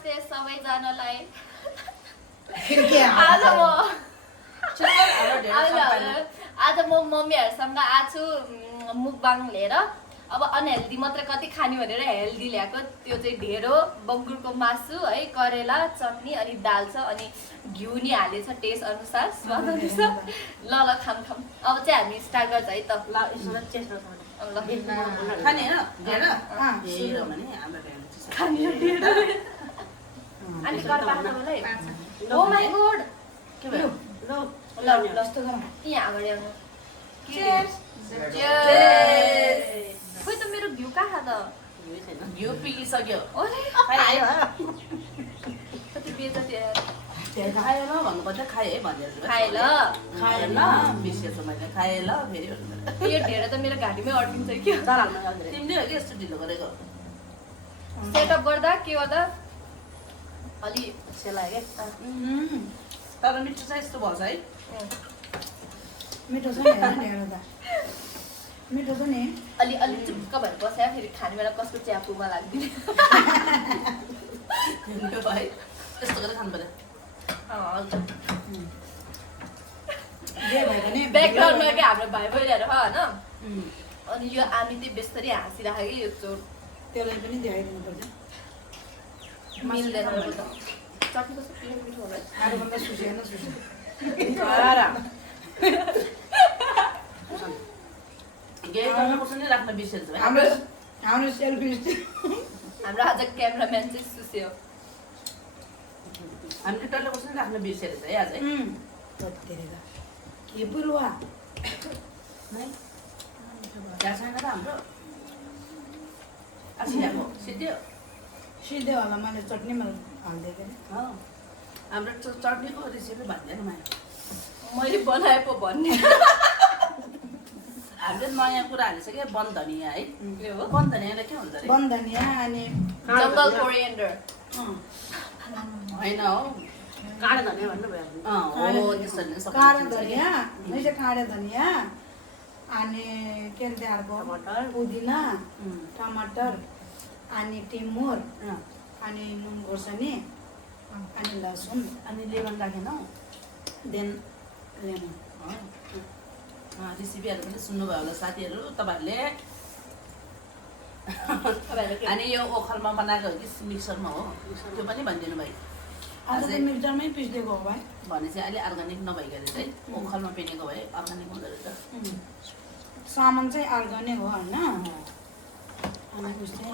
नमस्ते सबैजनालाई। आज म मम्मीहरूसँग आछु मुकबाङ लिएर। अब अनहेल्दी मात्रै कति खाने भनेर हेल्दी ल्याएको। त्यो चाहिँ ढेँडो, बङ्गुरको मासु है, करेला, चटनी अनि दाल छ अनि घिउ नि हालेछ टेस्ट अनुसार, स्वाद अनुसार। ल ल खाम। अब चाहिँ हामी स्टार्ट गर्छ है त। ल यसमा टेस्ट गर्छ। ल खाने हो ढेँडो ढेँडो भने हाम्रो ढेँडो खाने ढेँडो अनि कर पाक्छ मलाई। ओ माय गॉड के भयो ल ल लस्तो गरौँ यहाँबाट ल्याउनु। Cheers. खोइ त मेरो घिउ कहाँ त घिउ पिकिसक्यो अरे खायो कति बेइज्जती खायो ल भन्नुपर्छ खाए है भनेर खाए ल खाए ल बिर्सेछु मैले खाए ल फेरि यो ढेँडो त मेरो घाँटीमै अड्किन्छ कि तिमीले हो कि यस्तो ढिलो गरेको सेटअप गर्दा के गर्दा अलि सेलायो क्या तर मिठो चाहिँ यस्तो भन्छ है मिठो छ नि ढेँडो त मिठो छ नि अलि अलि चुप्क भएर बस्यो फेरि खाने बेला कसको च्यापुमा लाग्दिने भाइ यस्तो गरेर खानु पर्यो जे भए पनि ब्याकग्राउन्डमा क्या हाम्रो भाइ बहिनीहरू छ होइन अनि यो हामी चाहिँ बेस्तरी हाँसिरहेको कि यो चोर त्यसलाई पनि देखाइदिनु पर्छ मिल्दैन मेरो त चटनी कस्तो पिरो मिठो होला है आरुभन्दा सुसिएन सुसियो गेम गर्नुपर्छ नि राख्न बिर्सेछ भाइ हाम्रो सेल्फी स्टिक हाम्रो आज क्यामेराम्यान चाहिँ सुस्यो हामीले टल्लो पर्छ नि राख्न बिर्सेर है आज है के पुरुवा त्यहाँ छैन त हाम्रो आसिरहेको सिद्धो सिधै होला मैले चटनीमा हालिदिएको नि हाम्रो चटनीको रेसिपी भन्दैन मैले मैले बनाए पो भन्ने हामीले नयाँ कुरा हालिसक्यो बन धनिया है यो हो बन धनियालाई के भन्छ अरे बन धनिया अनि जङ्गल कोरिएन्डर होइन हौ काँडा धनिया भन्नुभयो हो त्यसरी नै सबै काँडा चिन्छ धनिया है चाहिँ काँडा धनिया अनि के अरे अर्को टमाटर पुदिना टमाटर अनि टिमुर अँ, अनि नुन खोर्सानी अनि लसुन अनि लेमन राखेनौ देन लेमन रेसिपीहरू पनि सुन्नुभयो होला साथीहरू तपाईँहरूले अनि यो ओखलमा बनाएको हो कि मिक्सरमा हो त्यो पनि भनिदिनु भाइ आज त मिक्सरमै पिस्दिएको हो भाइ भने चाहिँ अहिले अर्ग्यानिक नभइकन चाहिँ ओखलमा पिनेको भए अर्ग्यानिक हुँदो रहेछ सामान चाहिँ अर्ग्यानिक हो होइन अनि उस्तै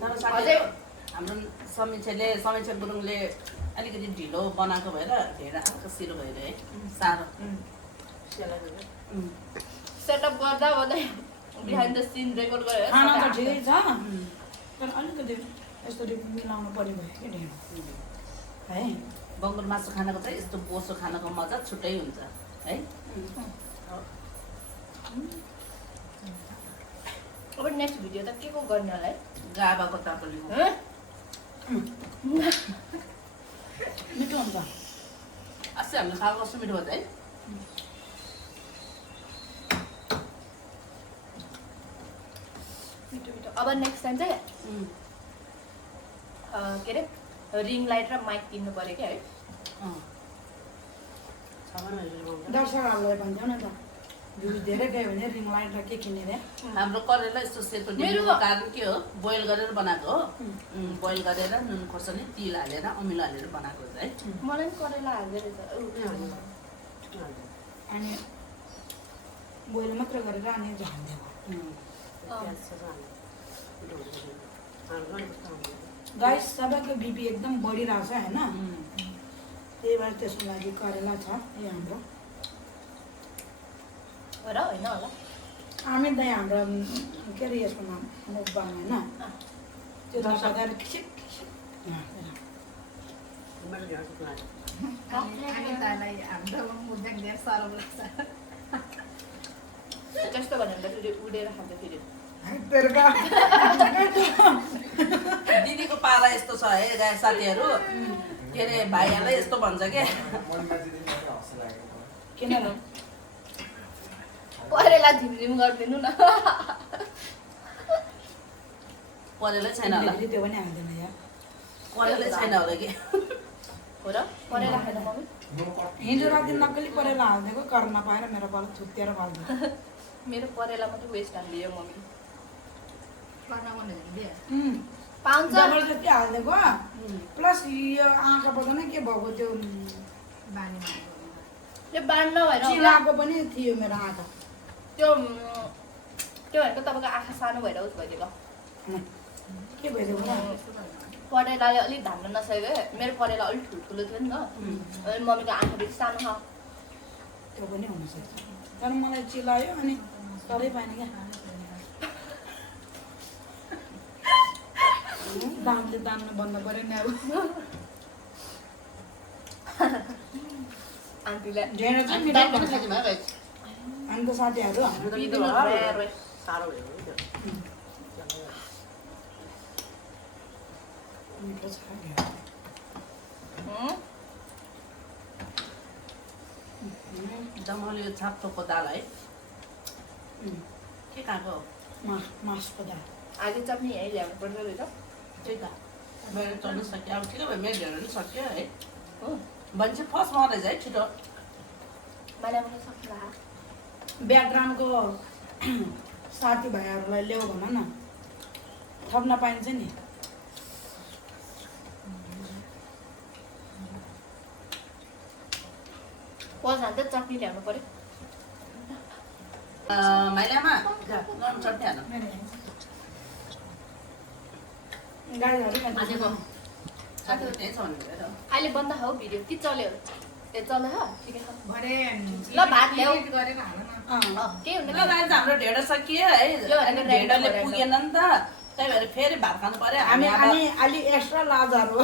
तर साथीहरू हाम्रो समीक्षा गुरुङले अलिकति ढिलो बनाएको भएर ढेँडो हल्का सिरो भएर है साह्रो सेटअप गर्दा गर्दै बिहाइन्ड द सिन रेकर्ड गरेर खाना त ठिकै छ तर अलिकति यसरी मिलाउनु पर्यो भयो कि ढेँडो है बङ्गुर मासु खानको चाहिँ यस्तो बोसो खानको मजा छुट्टै हुन्छ है अब नेक्स्ट भिडियो त के को गर्ने होला है गाबाको तापलीको मिठो हुन्छ अस्ति हामीले खाएको कस्तो मिठो हुन्छ है मिठो मिठो अब नेक्स्ट टाइम चाहिँ के अरे रिङ लाइट र माइक किन्नु पर्यो क्या है दर्शकहरूलाई भनिदेऊ न त भ्युज धेरै गयो भने रिङ लाइट र के किनेर हाम्रो करेला यस्तो सेतो डिम्बुको कारण के हो बोइल गरेर बनाएको हो बोइल गरेर नुन खोर्सानी तिल हालेर अमिलो हालेर बनाएको हो है मलाई पनि करेला हाल्दो रहेछ अनि बोइल मात्र गरेर अनि झालिदिएको गाइस सबैको बिपी एकदम बढिरहेको छ होइन त्यही भएर त्यसको लागि करेला छ यो हाम्रो र होइन होला हामी दाइ हाम्रो के अरे यसको नाम मुकबाङ होइन त्यो दर्शकहरू खिसिक खिसिक त्यस्तो भन्यो भने त फेरि उडेर खान्छ फेरि दिदीको पारा यस्तो छ है साथीहरू के अरे भाइहरूलाई यस्तो भन्छ क्या किन करेला झिमझिम गरिदिनु न परेलै छैन होला फेरि त्यो पनि हाल्दैन यार परेलै छैन होला कि हो र परेला खाएन मम्मी हिजो राति नक्कली परेला हालिदिएको कर नपाएर मेरो पालो छुट्टिएर फाल्दियो मेरो परेला मात्रै वेस्ट हालिदियो मम्मी उम्, पाउँछ जबरजस्ती हालिदिएको प्लस यो आँखाबाट नै के भएको त्यो त्यो बाँड नभएर होला चिलाएको पनि थियो मेरो आँखा त्यो भनेको तपाईँको आँखा सानो भएर उस भइदिएको के भइदिएको र? परेलाले अलिक धान्न नसकेको मेरो परेला अलिक ठुल्ठुलो थियो नि त अनि मम्मीको आँखा बेसी सानो छ त्यो पनि हुनसक्छ तर मलाई चिलायो अनि तरै पाएन क्या दाँतले तान्नु बन्द पऱ्यो नि अब आन्टीलाई ढेँडो चाहिँ अनि मिठो दाल पनि बन्छ। खाइदिनु भयो अनि त साथीहरू पिदिनु रे। साह्रो भयो मिठो छ जमले यो छाप्टोको दाल है के खाएको मासको दाल आज चटनी यहीँ ल्याउनु पर्छ रहेछ त्यही त मेरो चल्नु सक्यो अब ठिकै भयो मेरो ढेँडो पनि सक्यो है हो भने चाहिँ फर्स्ट मरेछ है छिटो मलाई पनि सक्ला ब्याकग्राउन्डको साथीभाइहरूलाई ल्याऊ भन न थप्न पाइन्छ नि पल्सान त चटनी ल्याउनु पर्यो माइलामा नरम चट्नी हाल्नु गाडीहरू आजको साथी त्यही छ भने हेर अहिले बन्द हो भिडियो कि चल्यो ए चल्यो ठिकै छ भरे ल भात ल्याऊ गरेर हाल न केही हुँदैन ल गाइज हाम्रो ढेँडो सकियो है यो अनि होइन, ढेँडोले ढेँडो पुगेन नि त त्यही भएर फेरि भात खानु पर्यो हामी अब अलि अलि एक्स्ट्रा लाजर हो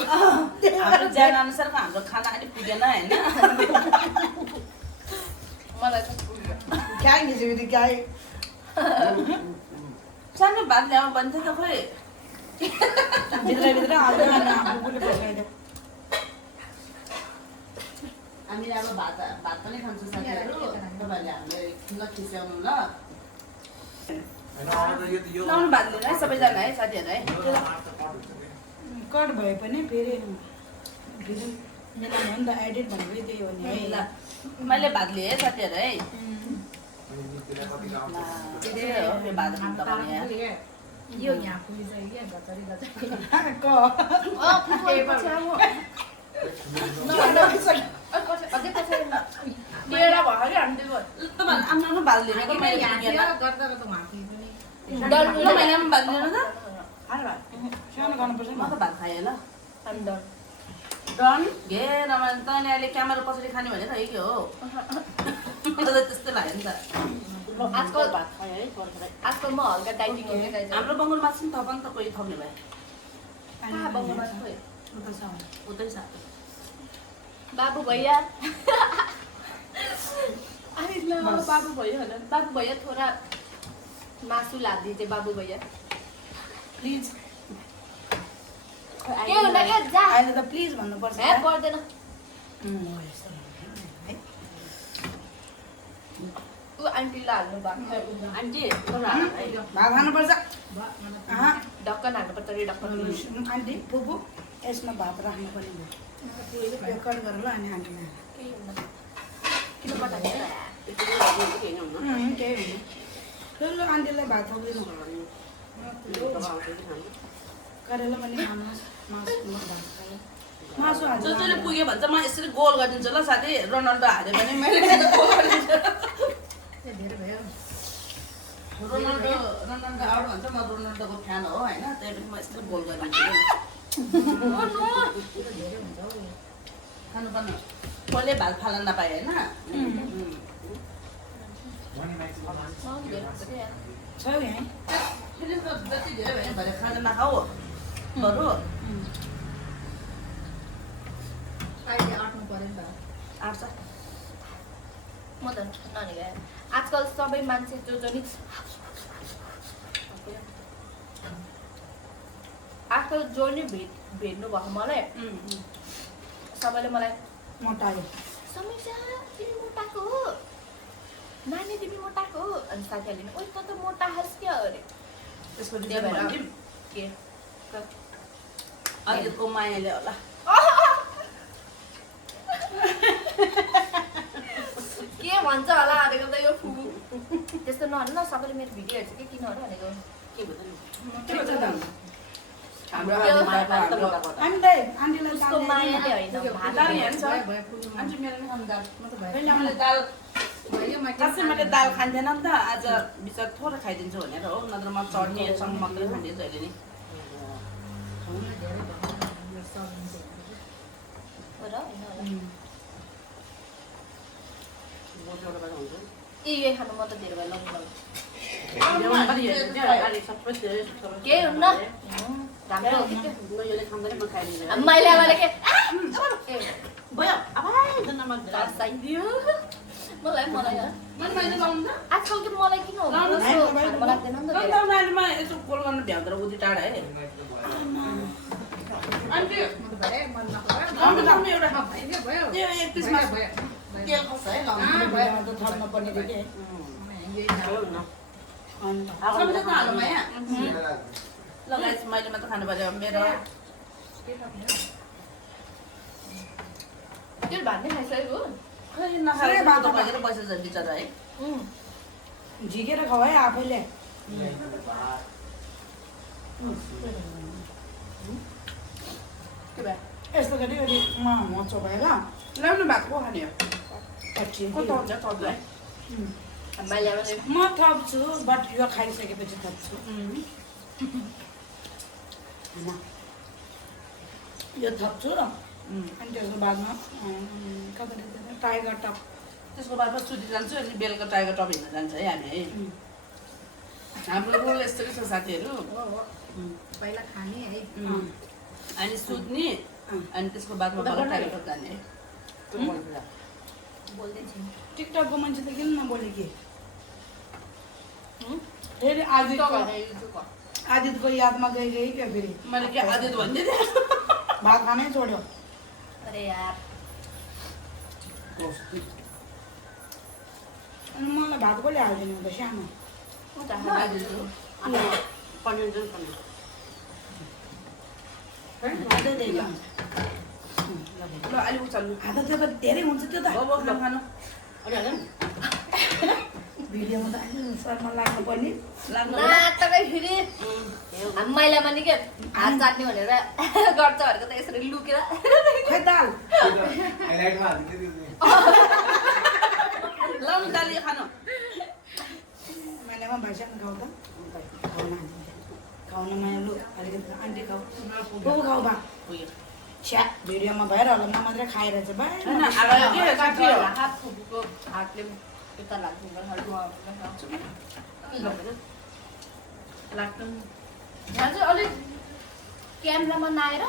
हाम्रो ज्यान अनुसारको हाम्रो खाना अलिक पुगेन होइन मलाई त पुग्यो। गाई घिच्यो गाई सानो भात ल्याउनु भन्थ्यो त खोइ भित्र हाल्दै अनि आफू पनि पकाइदियो हामीले अब भात पनि खान्छौँ साथीहरू तपाईँहरूले हामीलाई ल खिच्याउनु ल लाउनु भात लिनु है सबैजना है साथीहरू है कट भए पनि फेरि फेरि मिलाउनु हो नि त एडिट भनेको त्यही हो नि है ल मैले भात लिएँ है साथीहरू है त्यही हो यो भात खानु तपाईँले यहाँ यो पछि आउनु। अझै पछि डेढा भयो अरे हामी त्यो तपाईँहरू आफ्नो भात लिने कि मैले पुगेन ल मैले पनि भात लिनु त खानु भात सानो गर्नुपर्छ म त भात खाएँ ल हामी डर डन घे रमाइलो तैँले अहिले क्यामेरा कसरी खाने भने त के हो मलाई त त्यस्तै लाग्यो नि त आजकल भात खायो है पर्खरै आजकल म हल्का डाइटिङ गर्दै गएँ हाम्रो बङ्गुर मासु पनि थप नि त कोही थप्ने भए कहाँ बङ्गमा खोइ उता छ उतै छ बाबु भैया अहिले बाबु भैया होला बाबु भैया थोड़ा मासु लादिदिए बाबु भैया प्लिज के हुँदा क्या जा अहिले त प्लिज भन्नुपर्छ हे पर्दैन ऊ आन्टीलाई हाल्नु भएको आन्टी भात खानुपर्छ ढक्कन हाल्नुपर्छ अरे ढक्कन आन्टी फुपू यसमा भात राख्नु पर्ने भयो यो कट गरेर ल अनि आन्टीलाई केही हुँदैन किन पठाएको केही हुने ठुलो आन्टीलाई भात थाप्दिनु करेला पनि खानुहोस् मासु भात खायो मासु जसले हाल्छ पुग्यो भने चाहिँ म यसरी गोल गरिदिन्छु ल साथी रोनाल्डो हाल्यो भने मैले गोल गरिदिन्छु रोनाल्डो आउट भन्छ म रोनाल्डोको फ्यान हो होइन त्यही पनि म यसरी गोल गरिदिन्छु खानु पर्नु कसले भात फाल्न नपाए होइन छ यहाँ फेरि त जति धेरै भयो भने खाजा नखाऊ बरु आँट्छ म त ननिगा आजकल सबै मान्छे जो नि आजकल जो नि भेट्नु भएको मलाई सबैले मलाई मोटायो समीक्षा तिमी मोटाको हो नानी तिमी मोटाको हो अनि साथीहरूले ओ त मोटा हास क्या अरे त्यसको त्यही रिजन भएर भनिदिउँ के अहिलेको मायाले होला के भन्छ होला भनेको त यो फु त्यस्तो नभन्नु न सबैले मेरो भिडियो हेर्छ कि किन होला भनेको के भन्छ नि के भन्छ त हाम्रो हामी त आन्टीलाई उसको मायाले होइन दाल भात हेर्छ आन्टी मेरो नि खानु दाल म त भयो मैले दाल खासै मैले दाल खान्थेन नि त आज बिचार थोरै खाइदिन्छु भनेर हो नत्र म चट्नीसँग मात्रै खान्थेँ जहिले नि हो र होइन होला एउटा बाजा हुन्छ यही खानु म त धेरै भयो लग्नु सबै केही हुन्न राम्रो हो कि त्यो मैले खाँदैन म खाइदिन्छु मैले अब के भयो अब जन्नमा तर्साइदियो मलाई मलाई मैले लाउनु त आजकल के मलाई किन हो लाउनु खानु लाग्दैन नि त धेरै। लकडाउनमा यसो कोल गर्नु भ्याउँदो उति टाढा है आन्टी लाउनु लाउनु एउटा त्यो एक पिसमा तेल खस्छ है लाउनु थप्न पर्ने थियो कि सबै त हाल्नु माया ल गाइस मैले मात्र खानु पर्यो मेरो त्यो भात नै खाइसकेको खै नखाएर भात भागेर बसेछ बिचरा है झिकेर खाऊ है आफैले के भयो यस्तो गरी गरी म चोपाएर ल्याउनु भात को खाने हो पछि कस्तो हुन्छ चल्छ है मैले म थप्छु बट यो खाइसकेपछि थप्छु होइन यो थप्छु अनि त्यसको बादमा कता टाइगर टप त्यसको बादमा सुति जान्छु अनि बेलुका टाइगर टप हिँड्न जान्छ है हामी है हाम्रो रोल यस्तो छ साथीहरू पहिला खाने है अनि सुत्ने अनि त्यसको बादमा बल्ल टाइगर टप जाने है बोल्दै थिएँ टिकटकको मान्छे त किन नबोले कि फेरि आदितको यादमा गई क्या फेरि मैले के आदित भन्दै थिएँ भात खानै छोड्यो अरे यार अनि मलाई भात कसले हालिदिनु त सानो म त खाइदिन्छु पनिर जुन पनिर भातै दिएन ल अलि उचाल्नु भात त्यो त धेरै हुन्छ त्यो त अब खानु खानु अनि हाल्यो भिडियोमा त अलि शर्मा लाग्नु पर्ने लाग्नु नाटकै फेरि मैले पनि के हात चाट्ने भनेर गर्छ भनेको त यसरी लुकेर खै दाल लाउनु दाली खानु मैले भाइसँग खाऊ त खाउन माया लु अलिकति आन्टी खाऊ बाबु खाऊ बा पुग्यो छ्या भिडियोमा भएर होला म मात्रै खाएर चाहिँ होइन भाइ आयो के साथी हो हात फुपूको हातले यता लाग्छ लाग्नु यहाँ चाहिँ अलिक क्यामेरामा नआएर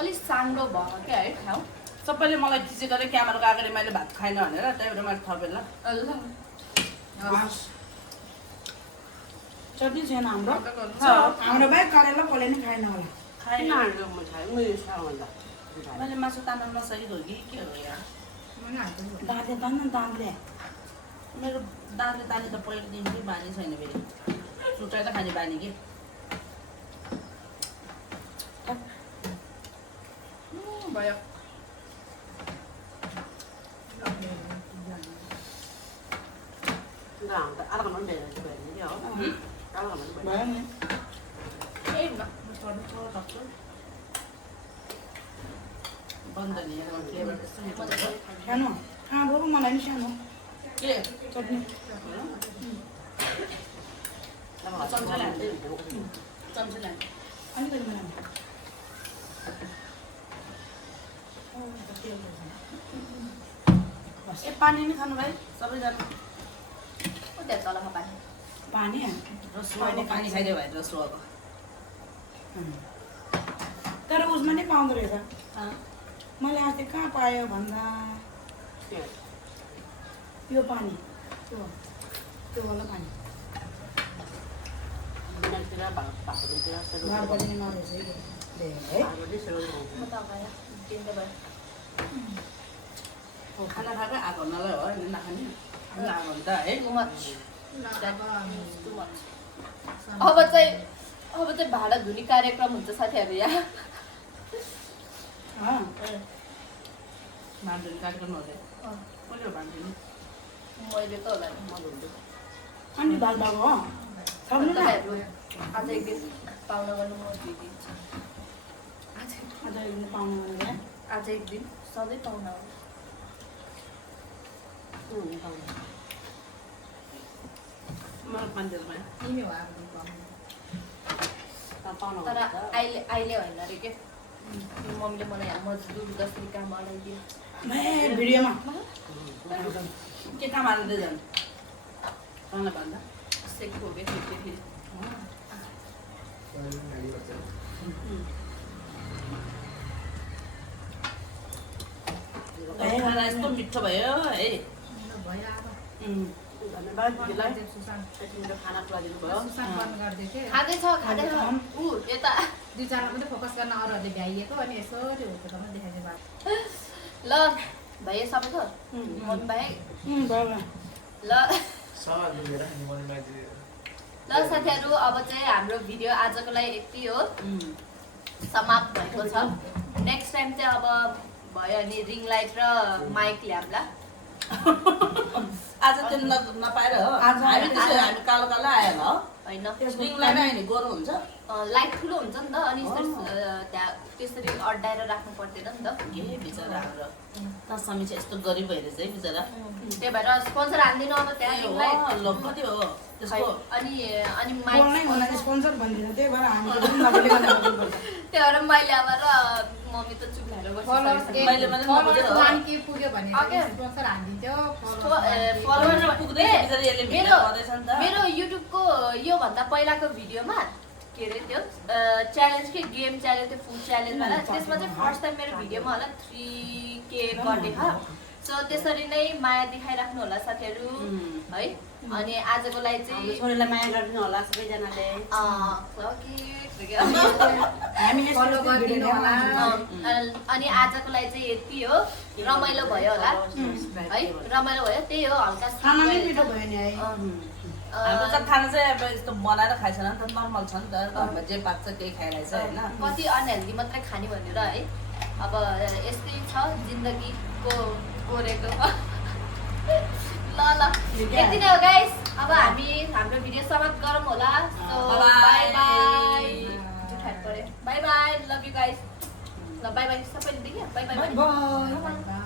अलिक साङ्लो भयो क्या है ठाउँ सबैले मलाई खिचेको रे क्यामेराको अगाडि मैले भात खाइन भनेर त्यही भएर मैले थपेँ ल चट्नी छैन हाम्रो छ हाम्रो भाइ करेला कसले नि खाएन होला खाएन किन हाल्यो म खाएँ मैले सानो भन्दा मैले मासु तान्न नसकेको हो कि के हो यार दाँतले तान्न दाँतले मेरो दाँतले ताने त पहिलेदेखि बानी छैन फेरि चुटाएर खाने बानी कि भयो आधा घन्टा पनि भेटेर चाहिँ भयो नि हो आधा घन्टा पनि भयो नि बन्द नि फ्लेभर त्यस्तो मिठो हुन्छ। सानो हाम्रो पो मलाई नि सानो के चट्नी चम्चाले हाल्दै चम्चाले हाल्दै अलिकति बनाउनु ए पानी नि खानु भाइ सबैजना त्यहाँ तलमा पानी पानी रसुवाले पानी खाइदियो भाइ रसुवाको तर उसमा नै पाउँदो रहेछ मैले अस्ति कहाँ पायो भन्दा यो पानी त्यो वाला पानी बिनातिर भाततिर बाह्र बजी नै नरहेछ है धेरै म त अगाडि दिँदै भयो खाना खाएकै आएको हुनालाई हो होइन नखाने आएको हुन्छ है टु मच टु मच अब चाहिँ अब चाहिँ भाँडा धुने कार्यक्रम हुन्छ साथीहरू यहाँ भान्जुनी कार्यक्रम हो अरे कसले हो भान्जुनी मैले त होला नि म धुन्छु अनि भात भएको हो सक्नु न तपाईँहरू आज एक दिन पाहुना गर्नु म दिइदिन्छु आज एकदिन पाउनु भनेर आज एक दिन सधैँ पाहुना हो मलाई पान्जेलमा तर अहिले होइन अरे के मम्मीले मलाई मजदुर जसरी काम अलाइदियो भिडियोमा के काम हाल्दै जानु पाउन भन्दा सेक हो गयो फेरि खाना यस्तो मिठो भयो है धन्यवाद दिदीलाई यति मेरो खाना खुवाइदिनु भयो खाँदैछ ऊ यता दुईजनामा पनि फोकस गर्न अरूहरूले भ्याइएको अनि यसो त्यो होटेलमा पनि देखाइदिनु भएको ल भाइ सबै छ मम्मी भाइ ल ल साथीहरू अब चाहिँ हाम्रो भिडियो आजको लागि यति हो समाप्त भएको छ नेक्स्ट टाइम चाहिँ अब भयो अनि रिङ लाइट र माइक ल्याउँला आज त्यो नपाएर हो हामी त्यसो हामी कालो कालो आयो होला होइन रिङलाई नै नि गोरो हुन्छ लाइट ठुलो हुन्छ नि त अनि त्यहाँ त्यसरी अड्डाएर राख्नु पर्दैन नि त के बिचरा हाम्रो तसमी चाहिँ यस्तो गरिब भइरहेछ है बिचरा त्यही भएर स्पोन्सर हान्दिनँ अब त्यहाँ रिङ लाइट ल कति हो त्यसको अनि बोल्नै हुँदा माइक स्पोन्सर भन्दिनँ त्यही भएर हामीले पनि नबोली गर्नु त्यही भएर मैले अब र मम्मी त चुप भएर बसिसकेको मैले पनि नबुझेर हो। के पुग्यो भने स्पोन्सर हानिदिन्थ्यो फलोवर पुग्दै बिचरा यसले भिडियो गर्दैछ नि त मेरो युट्युबको योभन्दा पहिलाको भिडियोमा के अरे त्यो च्यालेन्ज के गेम च्यालेन्ज त्यो फुड च्यालेन्ज होला त्यसमा चाहिँ फर्स्ट टाइम मेरो भिडियोमा होला 3K गर्थेँ हो सो त्यसरी नै माया देखाइराख्नु होला साथीहरू है अनि आजको लागि चाहिँ छोरीलाई माया गरिदिनु होला सबैजनाले हामीले फलो गरिदिनु होला अनि आजको लागि चाहिँ यति हो रमाइलो भयो होला है रमाइलो भयो त्यही हो हल्का खाना नै मिठो भयो नि है हाम्रो चाहिँ खाना चाहिँ अब यस्तो बनाएर खाइछ नि त नर्मल छ नि त घरमा जे पाक्छ त्यही खाइरहेछ होइन कति अनहेल्दी मात्रै खाने भनेर है अब यस्तै छ जिन्दगीको गोरेको ल यति नै हो गाइस अब हामी हाम्रो भिडियो समाप्त गरौँ होला so by by by by love you guys ल बाई बाई सबैले देख्यो बाई बाई बाई